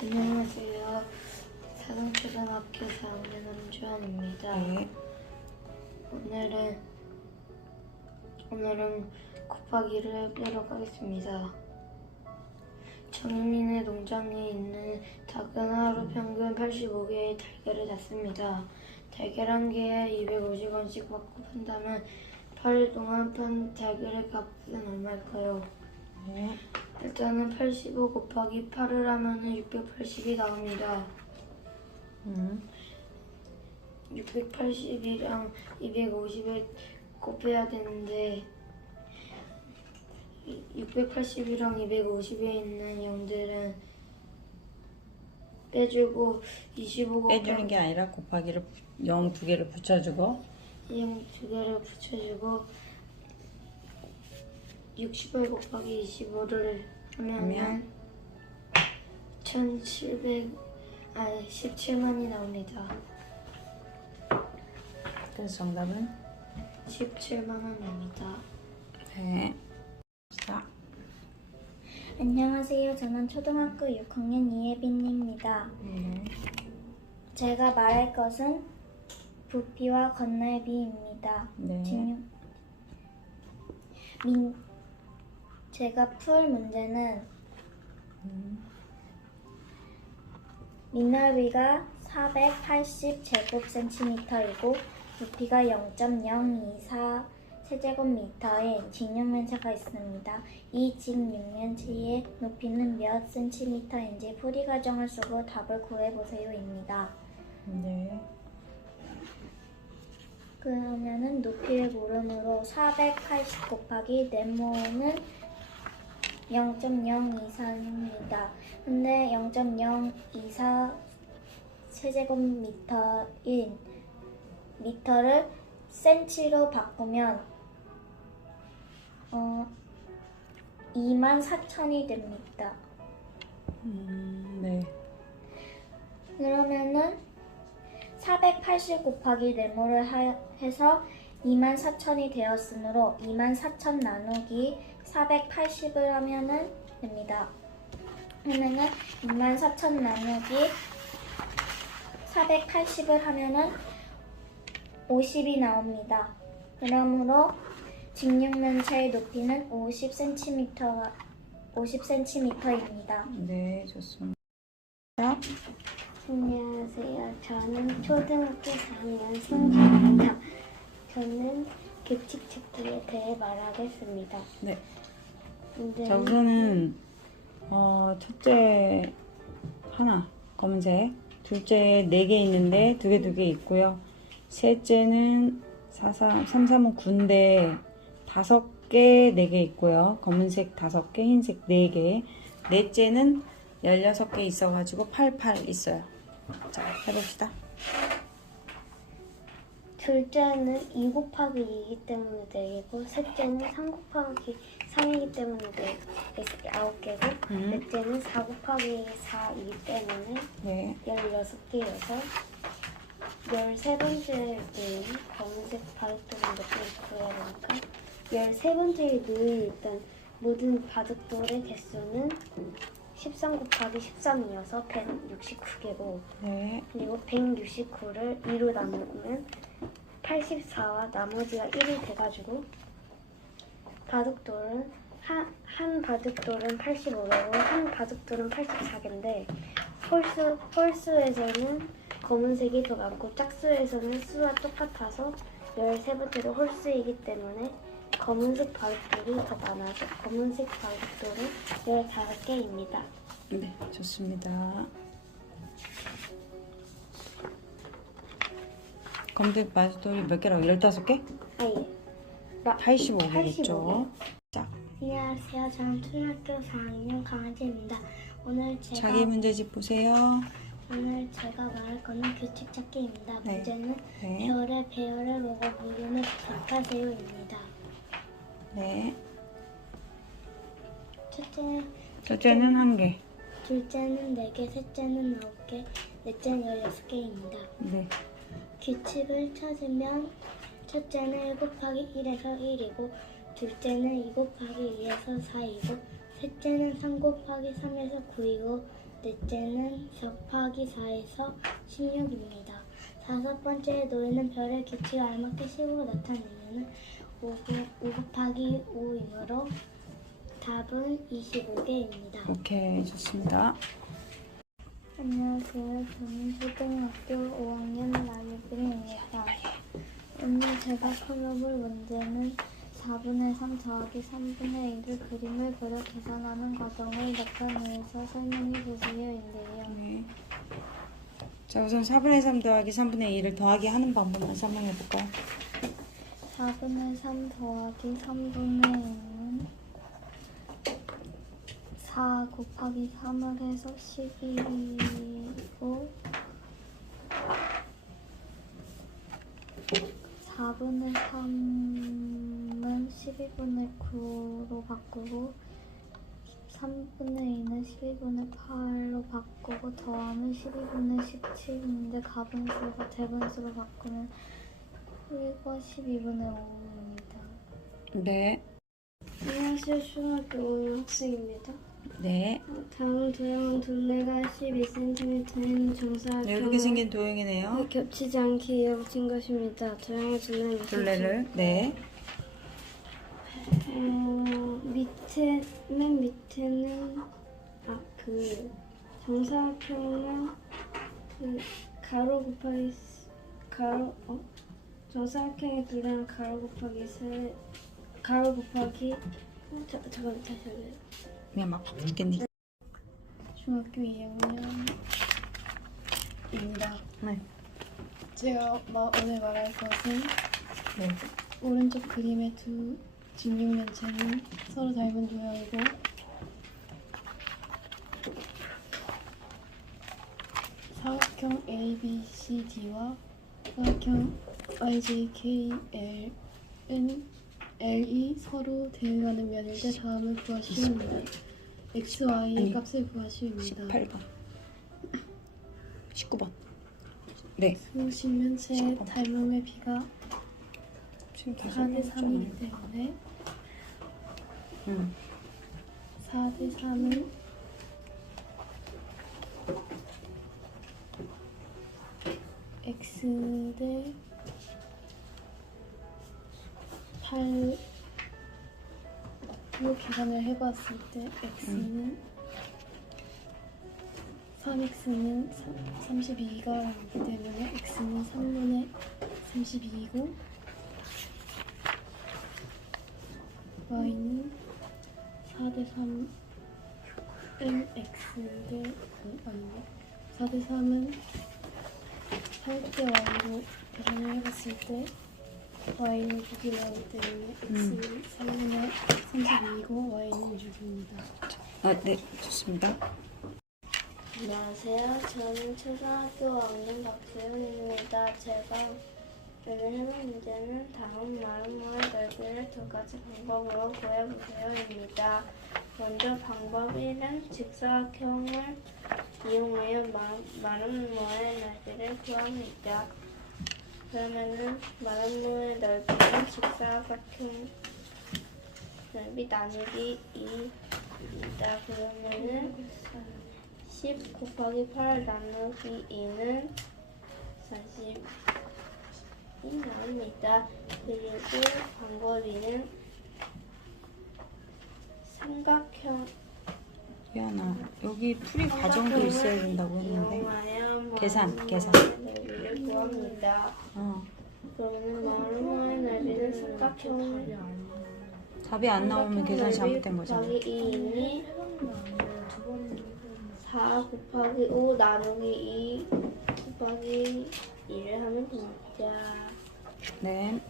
안녕하세요. 사동초등학교 4학년 함주환입니다. 네. 오늘은 오늘은 곱하기를 해보도록 하겠습니다. 정인이네 농장에 있는 닭은 하루 평균 85개의 달걀을 낳습니다. 달걀 한 개에 250원씩 받고 판다면 8일 동안 판 달걀의 값은 얼마일까요? 네. 일단은 85 곱하기 8을 하면 680이 나옵니다. 음. 680이랑 250을 곱해야 되는데 680이랑 250에 있는 0들은 빼주고 25 빼주는 곱하기 게 아니라 곱하기를 0 두 개를 붙여주고 0 두 개를 붙여주고 68 곱하기 25를 하면 하면? 1700 아니 17만이 나옵니다. 그래서 정답은 17만 원입니다. 네. 자, 안녕하세요. 저는 초등학교 6학년 이예빈입니다. 네. 제가 말할 것은 부피와 건널비입니다. 네. 진유- 민, 제가 풀 문제는 음. 민넓이가 480제곱센티미터이고 부피가 0.024 세제곱미터의 직육면체가 있습니다. 이 직육면체의 높이는 몇 센티미터인지 풀이 과정을 쓰고 답을 구해보세요입니다. 네. 그러면은 높이를 모름으로 480 곱하기 네모는 0.024입니다. 근데 0.024 세제곱미터인 미터를 센치로 바꾸면 어 2만 4천이 됩니다. 음, 네. 그러면은 480 곱하기 네모를 하- 해서 2만 4천이 되었으므로 2만 4천 나누기 480을 하면은 됩니다. 그러면은 2만 4천 나누기 480을 하면은 50이 나옵니다. 그러므로 직육면체의 높이는 50cm가 50cm입니다. 네, 좋습니다. 자, 안녕하세요. 저는 초등학교 4학년 승주입니다. 저는 규칙 찾기에 대해 말하겠습니다. 네. 근데 자, 우선은 어, 첫째 하나 검은색, 둘째 네 개 있는데 두 개 두 개 있고요. 셋째는 4, 3, 3, 5, 9인데 다섯 개, 네 개 있고요. 검은색 다섯 개, 흰색 네 개. 넷째는 16개 있어가지고 88 있어요. 자, 해봅시다. 둘째는 2 곱하기 2이기 때문에 4개고 셋째는 3 곱하기 3이기 때문에 9개고 음. 넷째는 4 곱하기 4이기 때문에 네. 16개여서 13번째 는 검은색 바둑돌을 몇개 구해야 되니까 13번째 누이 일단 모든 바둑돌의 개수는 13 곱하기 13이어서 169개고 네. 그리고 169를 2로 나누면 84와 나머지가 1이 돼가지고 바둑돌은 한, 한 바둑돌은 85개고 한 바둑돌은 84개인데 홀수, 홀수에서는 검은색이 더 많고 짝수에서는 수와 똑같아서 13번째도 홀수이기 때문에 검은색 바둑돌이 더 많아서 검은색 바둑돌은 15개입니다. 네, 좋습니다. 검색 마스돌이 몇 개라고? 15개? 아니, 나 85개겠죠. 자, 안녕하세요. 저는 초등학교 4학년 강아지입니다. 오늘 제가 자기 문제집 보세요. 오늘 제가 말할 거는 규칙 찾기입니다. 네. 문제는 네. 별의 배열을 보고 물음을 부탁하세요입니다. 네. 첫째, 첫째는 한 개. 둘째는 4개, 셋째는 9개, 넷째는 16개입니다. 네. 규칙을 찾으면 첫째는 1 곱하기 1에서 1이고 둘째는 2 곱하기 2에서 4이고 셋째는 3 곱하기 3에서 9이고 넷째는 4 곱하기 4에서 16입니다. 다섯 번째 노인은 별의 규칙을 알맞게 식으로 나타내면 5, 5 곱하기 5이므로 답은 25개입니다. 오케이 좋습니다. 안녕하세요. 저는 초등학교 5학년 나유빈입니다. 오늘 제가 풀어볼 문제는 4분의 3 더하기 3분의 1을 그림을 그려 계산하는 과정을 나타내서 설명해 주세요인데요. 네. 자 우선 4분의 3 더하기 3분의 2를 더하기 하는 방법만 설명해 볼까요? 4분의 3 더하기 3분의 1은 4 곱하기 3을 해서 12 이고 4분의 3은 12분의 9로 바꾸고 3분의 2는 12분의 8로 바꾸고 더하면 12분의 17인데 가분수가 대분수로 바꾸면 1과 12분의 5입니다. 네. 안녕하세요. 초등학교 5학년 학생입니다. 네. 다음 도형 둘레가 12cm인 정사각형을 네, 이렇게 생긴 도형이네요. 겹치지 않게 이어 붙인 것입니다. 도형의 둘레는 둘레를 네. 어, 밑에 맨 밑에는 아그 정사각형은 그 가로 곱하기 스- 가로 어 정사각형의 둘레는 가로 곱하기 세 가로 곱하기 자, 잠깐 다시 할래요. 그냥 막 바꾸겠니? 중학교 2학년입니다. 네. 제가 마- 오늘 말할 것은 네. 오른쪽 그림의 두 직육면체는 서로 닮은 도형이고 사각형 ABCD와 사각형 IJKL은 L이 서로 대응하는 면인데 다음을 구하시옵니다. X, Y 의 아니, 값을 구하시옵니다. 18번. 19번. 네. 수식면체의 십번. 닮음의 비가 지금 다 4대 설명했잖아요. 3이기 때문에 응. 4대 3은 x 대 8 로 계산을 해봤을 때 x는 3x는 32가 나오기 때문에 x는 3분의 32이고 y는 4대 3은 x대 아니요 4대 3은 8대 y로 계산을 해봤을 때 y는 6이 나오기 때문에 x는 3분의 32이고 y는 6입니다 아, 네. 좋습니다. 안녕하세요. 저는 초등학교 5학년 박세윤입니다. 제가 오늘 해볼 문제는 다음 마름모의 넓이를 두 가지 방법으로 구해보세요입니다. 먼저 방법 1은 직사각형을 이용하여 마름 모의 넓이를 구합니다. 그러면은 마름모의 넓이는 직사각형 넓이 나누기 2입니다. 그러면은 10 곱하기 8 나누기 2는 40이 나옵니다. 그리고 2는 삼각형 미안아. 여기 풀이 과정도 있어야 된다고 했는데. 계산, 계산. 넓이를 구합니다. 어. 그러면 마름모의 넓이는 삼각형 답이 안 나오면 계산이 잘못된 거잖아. 곱하기 2니 4 곱하기 5 나누기 2 곱하기 2를 하면 됩니다. 네.